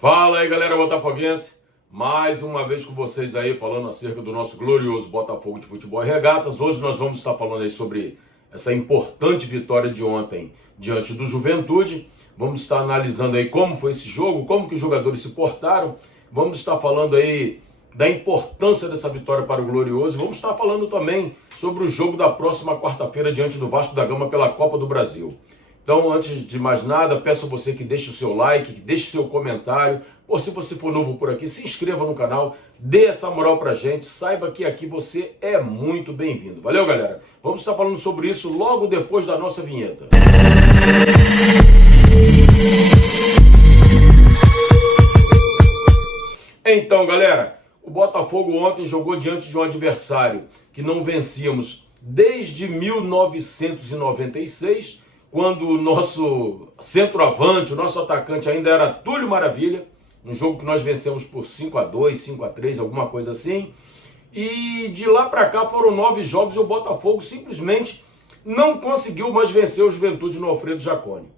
Fala aí, galera botafoguense, mais uma vez com vocês aí falando acerca do nosso glorioso Botafogo de Futebol e Regatas. Hoje nós vamos estar falando aí sobre essa importante vitória de ontem diante do Juventude. Vamos estar analisando aí como foi esse jogo, como que os jogadores se portaram. Vamos estar falando aí da importância dessa vitória para o Glorioso. Vamos estar falando também sobre o jogo da próxima quarta-feira diante do Vasco da Gama pela Copa do Brasil. Então, antes de mais nada, peço a você que deixe o seu like, que deixe o seu comentário. Ou se você for novo por aqui, se inscreva no canal, dê essa moral pra gente, saiba que aqui você é muito bem-vindo. Valeu, galera? Vamos estar falando sobre isso logo depois da nossa vinheta. Então, galera, o Botafogo ontem jogou diante de um adversário que não vencíamos desde 1996, quando o nosso centroavante, o nosso atacante ainda era Túlio Maravilha, um jogo que nós vencemos por 5-2, 5-3, alguma coisa assim. E de lá para cá foram 9 jogos e o Botafogo simplesmente não conseguiu mais vencer o Juventude no Alfredo Jaconi.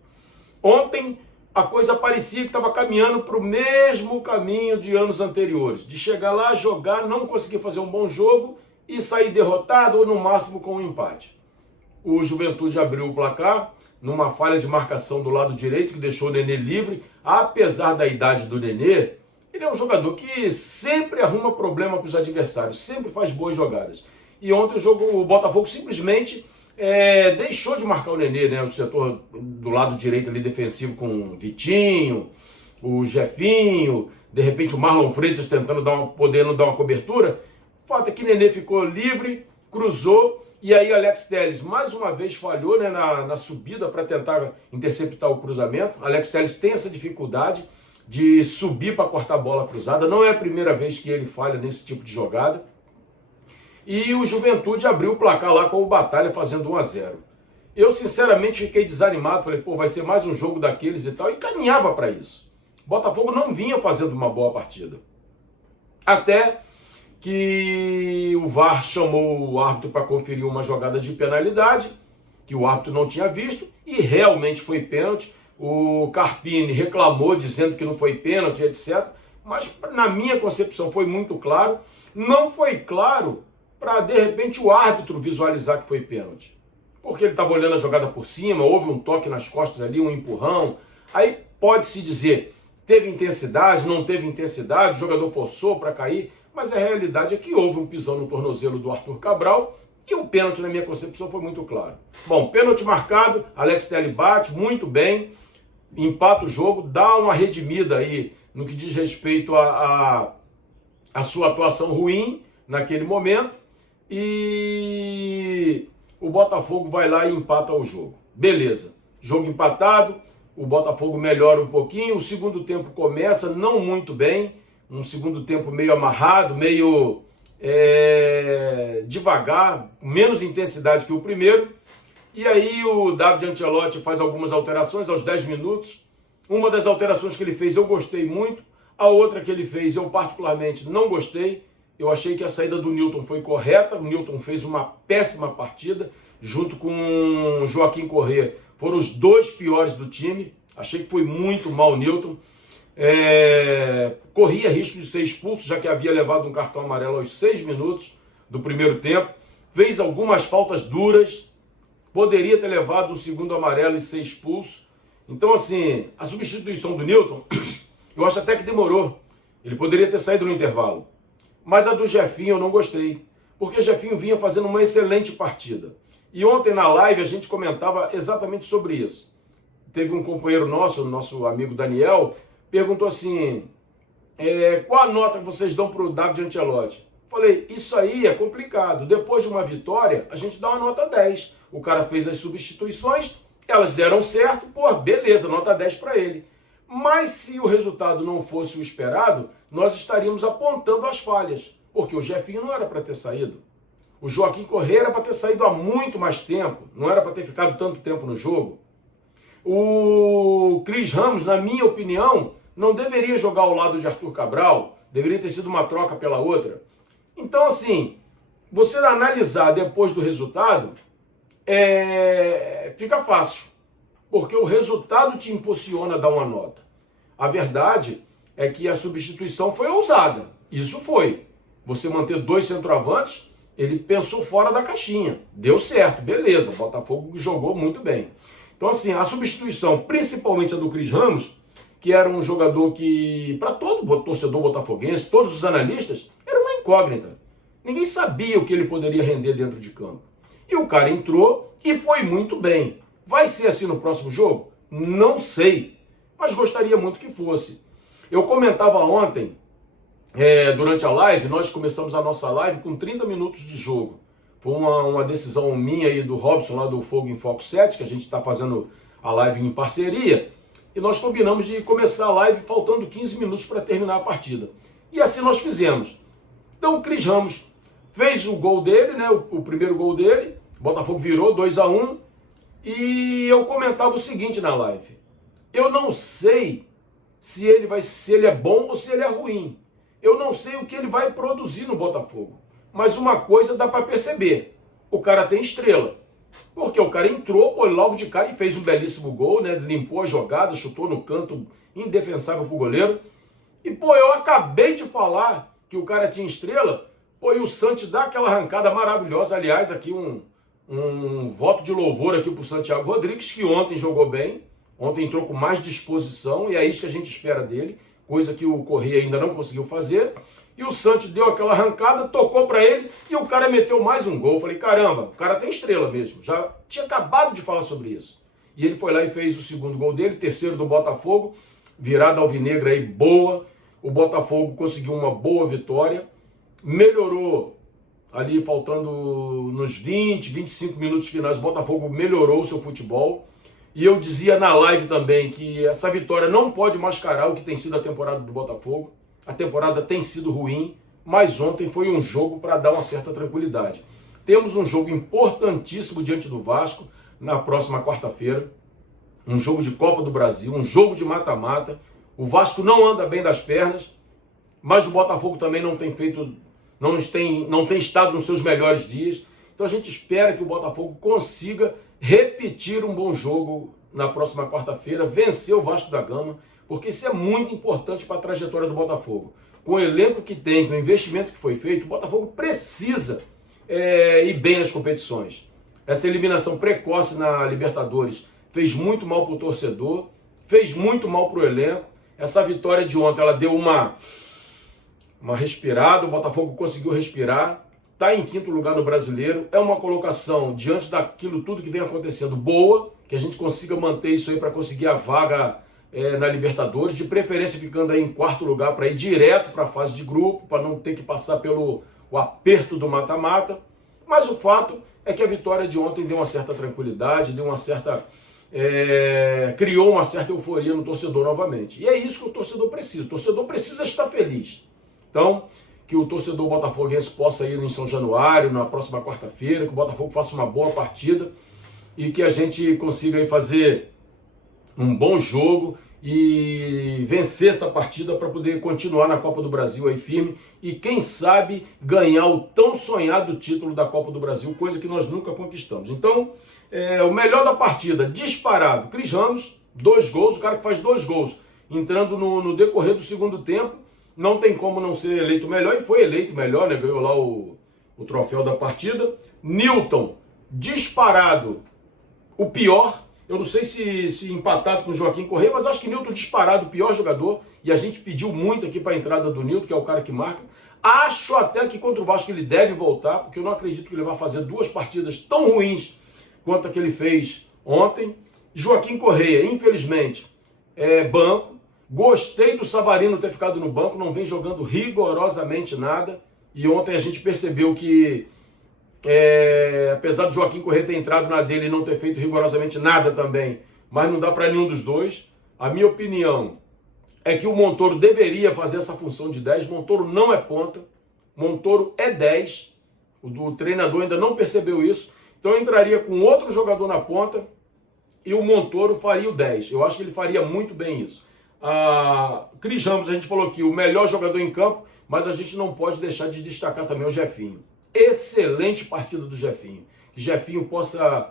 Ontem a coisa parecia que estava caminhando para o mesmo caminho de anos anteriores, de chegar lá, jogar, não conseguir fazer um bom jogo e sair derrotado ou no máximo com um empate. O Juventude abriu o placar numa falha de marcação do lado direito que deixou o Nenê livre. Apesar da idade do Nenê, ele é um jogador que sempre arruma problema para os adversários, sempre faz boas jogadas. E ontem o Botafogo simplesmente deixou de marcar o Nenê, né? O setor do lado direito ali defensivo com o Vitinho, o Jefinho, de repente o Marlon Freitas tentando podendo dar uma cobertura. O fato é que o Nenê ficou livre, cruzou. E aí Alex Telles mais uma vez falhou, né, na subida para tentar interceptar o cruzamento. Alex Telles tem essa dificuldade de subir para cortar a bola cruzada. Não é a primeira vez que ele falha nesse tipo de jogada. E o Juventude abriu o placar lá com o Batalha fazendo 1-0. Eu sinceramente fiquei desanimado. Falei, vai ser mais um jogo daqueles e tal. E caminhava para isso. O Botafogo não vinha fazendo uma boa partida. Até que o VAR chamou o árbitro para conferir uma jogada de penalidade, que o árbitro não tinha visto, e realmente foi pênalti. O Carpini reclamou, dizendo que não foi pênalti, etc. Mas, na minha concepção, foi muito claro. Não foi claro para, de repente, o árbitro visualizar que foi pênalti. Porque ele estava olhando a jogada por cima, houve um toque nas costas ali, um empurrão. Aí pode-se dizer, teve intensidade, não teve intensidade, o jogador forçou para cair. Mas a realidade é que houve um pisão no tornozelo do Arthur Cabral e o pênalti, na minha concepção, foi muito claro. Bom, pênalti marcado, Alex Telles bate muito bem, empata o jogo, dá uma redimida aí no que diz respeito a sua atuação ruim naquele momento e o Botafogo vai lá e empata o jogo. Beleza, jogo empatado, o Botafogo melhora um pouquinho, o segundo tempo começa não muito bem, um segundo tempo meio amarrado, meio devagar, com menos intensidade que o primeiro. E aí o David Ancelotti faz algumas alterações aos 10 minutos. Uma das alterações que ele fez eu gostei muito, a outra que ele fez eu particularmente não gostei. Eu achei que a saída do Nilton foi correta, o Nilton fez uma péssima partida, junto com o Joaquim Corrêa, foram os dois piores do time. Achei que foi muito mal o Nilton. Corria risco de ser expulso, já que havia levado um cartão amarelo aos 6 minutos do primeiro tempo, fez algumas faltas duras, poderia ter levado o segundo amarelo e ser expulso. Então, assim, a substituição do Nilton, eu acho até que demorou, ele poderia ter saído no intervalo, mas a do Jefinho eu não gostei, porque o Jefinho vinha fazendo uma excelente partida, e ontem na live a gente comentava exatamente sobre isso. Teve um companheiro nosso amigo Daniel, perguntou assim, qual a nota que vocês dão para o David Ancelotti? Falei, isso aí é complicado. Depois de uma vitória, a gente dá uma nota 10. O cara fez as substituições, elas deram certo, beleza, nota 10 para ele. Mas se o resultado não fosse o esperado, nós estaríamos apontando as falhas, porque o Jefinho não era para ter saído. O Joaquim Corrêa era para ter saído há muito mais tempo, não era para ter ficado tanto tempo no jogo. O Cris Ramos, na minha opinião, não deveria jogar ao lado de Arthur Cabral, deveria ter sido uma troca pela outra. Então, assim, você analisar depois do resultado, fica fácil, porque o resultado te impulsiona a dar uma nota. A verdade é que a substituição foi ousada. Isso foi. Você manter 2 centroavantes, ele pensou fora da caixinha. Deu certo, beleza. O Botafogo jogou muito bem. Então, assim, a substituição, principalmente a do Cris Ramos, que era um jogador que, para todo torcedor botafoguense, todos os analistas, era uma incógnita. Ninguém sabia o que ele poderia render dentro de campo. E o cara entrou e foi muito bem. Vai ser assim no próximo jogo? Não sei, mas gostaria muito que fosse. Eu comentava ontem, durante a live, nós começamos a nossa live com 30 minutos de jogo. Foi uma decisão minha e do Robson, lá do Fogo em Foco 7, que a gente está fazendo a live em parceria, e nós combinamos de começar a live faltando 15 minutos para terminar a partida. E assim nós fizemos. Então o Cris Ramos fez o gol dele, né, o primeiro gol dele, o Botafogo virou 2-1, e eu comentava o seguinte na live: eu não sei se ele é bom ou se ele é ruim. Eu não sei o que ele vai produzir no Botafogo. Mas uma coisa dá para perceber: o cara tem estrela. Porque o cara entrou, logo de cara e fez um belíssimo gol, né? Limpou a jogada, chutou no canto, indefensável pro goleiro. E, eu acabei de falar que o cara tinha estrela, e o Santos dá aquela arrancada maravilhosa. Aliás, aqui um voto de louvor aqui pro Santiago Rodrigues, que ontem jogou bem, ontem entrou com mais disposição, e é isso que a gente espera dele, coisa que o Corrêa ainda não conseguiu fazer. E o Santos deu aquela arrancada, tocou para ele e o cara meteu mais um gol. Eu falei, caramba, o cara tem estrela mesmo. Já tinha acabado de falar sobre isso. E ele foi lá e fez o segundo gol dele, terceiro do Botafogo, virada alvinegra aí boa. O Botafogo conseguiu uma boa vitória, melhorou ali faltando nos 20, 25 minutos finais. O Botafogo melhorou o seu futebol. E eu dizia na live também que essa vitória não pode mascarar o que tem sido a temporada do Botafogo. A temporada tem sido ruim, mas ontem foi um jogo para dar uma certa tranquilidade. Temos um jogo importantíssimo diante do Vasco na próxima quarta-feira. Um jogo de Copa do Brasil, um jogo de mata-mata. O Vasco não anda bem das pernas, mas o Botafogo também não tem estado nos seus melhores dias. Então a gente espera que o Botafogo consiga repetir um bom jogo na próxima quarta-feira, vencer o Vasco da Gama, porque isso é muito importante para a trajetória do Botafogo. Com o elenco que tem, com o investimento que foi feito, o Botafogo precisa ir bem nas competições. Essa eliminação precoce na Libertadores fez muito mal para o torcedor, fez muito mal para o elenco. Essa vitória de ontem, ela deu uma respirada, o Botafogo conseguiu respirar, está em quinto lugar no Brasileiro, é uma colocação diante daquilo tudo que vem acontecendo boa, que a gente consiga manter isso aí para conseguir a vaga na Libertadores, de preferência ficando aí em quarto lugar para ir direto para a fase de grupo, para não ter que passar pelo o aperto do mata-mata. Mas o fato é que a vitória de ontem deu uma certa tranquilidade, deu uma certa criou uma certa euforia no torcedor novamente. E é isso que o torcedor precisa. O torcedor precisa estar feliz. Então, que o torcedor botafoguense possa ir em São Januário, na próxima quarta-feira, que o Botafogo faça uma boa partida e que a gente consiga aí fazer um bom jogo e vencer essa partida para poder continuar na Copa do Brasil aí firme e, quem sabe, ganhar o tão sonhado título da Copa do Brasil, coisa que nós nunca conquistamos. Então, o melhor da partida, disparado, Cris Ramos, 2 gols, o cara que faz 2 gols, entrando no decorrer do segundo tempo, não tem como não ser eleito melhor, e foi eleito melhor, né? Ganhou lá o troféu da partida. Nilton, disparado, o pior. Eu não sei se empatado com o Joaquim Corrêa, mas acho que Nilton disparado, o pior jogador. E a gente pediu muito aqui para a entrada do Nilton, que é o cara que marca. Acho até que contra o Vasco ele deve voltar, porque eu não acredito que ele vai fazer 2 partidas tão ruins quanto a que ele fez ontem. Joaquim Corrêa, infelizmente, banco. Gostei do Savarino ter ficado no banco, não vem jogando rigorosamente nada. E ontem a gente percebeu que, apesar do Joaquim Corrêa ter entrado na dele e não ter feito rigorosamente nada também, mas não dá para nenhum dos dois. A minha opinião é que o Montoro deveria fazer essa função de 10. Montoro não é ponta, Montoro é 10. O treinador ainda não percebeu isso. Então eu entraria com outro jogador na ponta e o Montoro faria o 10. Eu acho que ele faria muito bem isso. Cris Ramos, a gente falou aqui, o melhor jogador em campo, mas a gente não pode deixar de destacar também o Jefinho. Excelente partida do Jefinho. Que Jefinho possa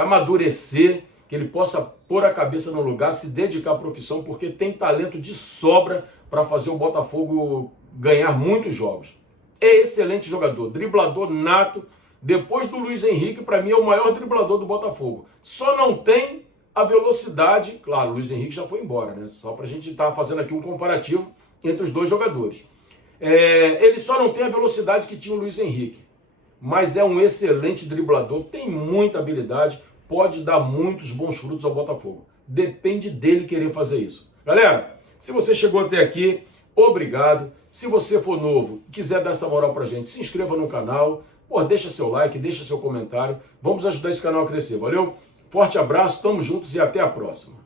amadurecer, que ele possa pôr a cabeça no lugar, se dedicar à profissão, porque tem talento de sobra para fazer o Botafogo ganhar muitos jogos. É excelente jogador, driblador nato. Depois do Luiz Henrique, para mim é o maior driblador do Botafogo. Só não tem a velocidade, claro, o Luiz Henrique já foi embora, né? Só para a gente estar fazendo aqui um comparativo entre os dois jogadores. Ele só não tem a velocidade que tinha o Luiz Henrique, mas é um excelente driblador, tem muita habilidade, pode dar muitos bons frutos ao Botafogo. Depende dele querer fazer isso. Galera, se você chegou até aqui, obrigado. Se você for novo e quiser dar essa moral pra gente, se inscreva no canal, deixa seu like, deixa seu comentário. Vamos ajudar esse canal a crescer, valeu? Forte abraço, tamo juntos e até a próxima.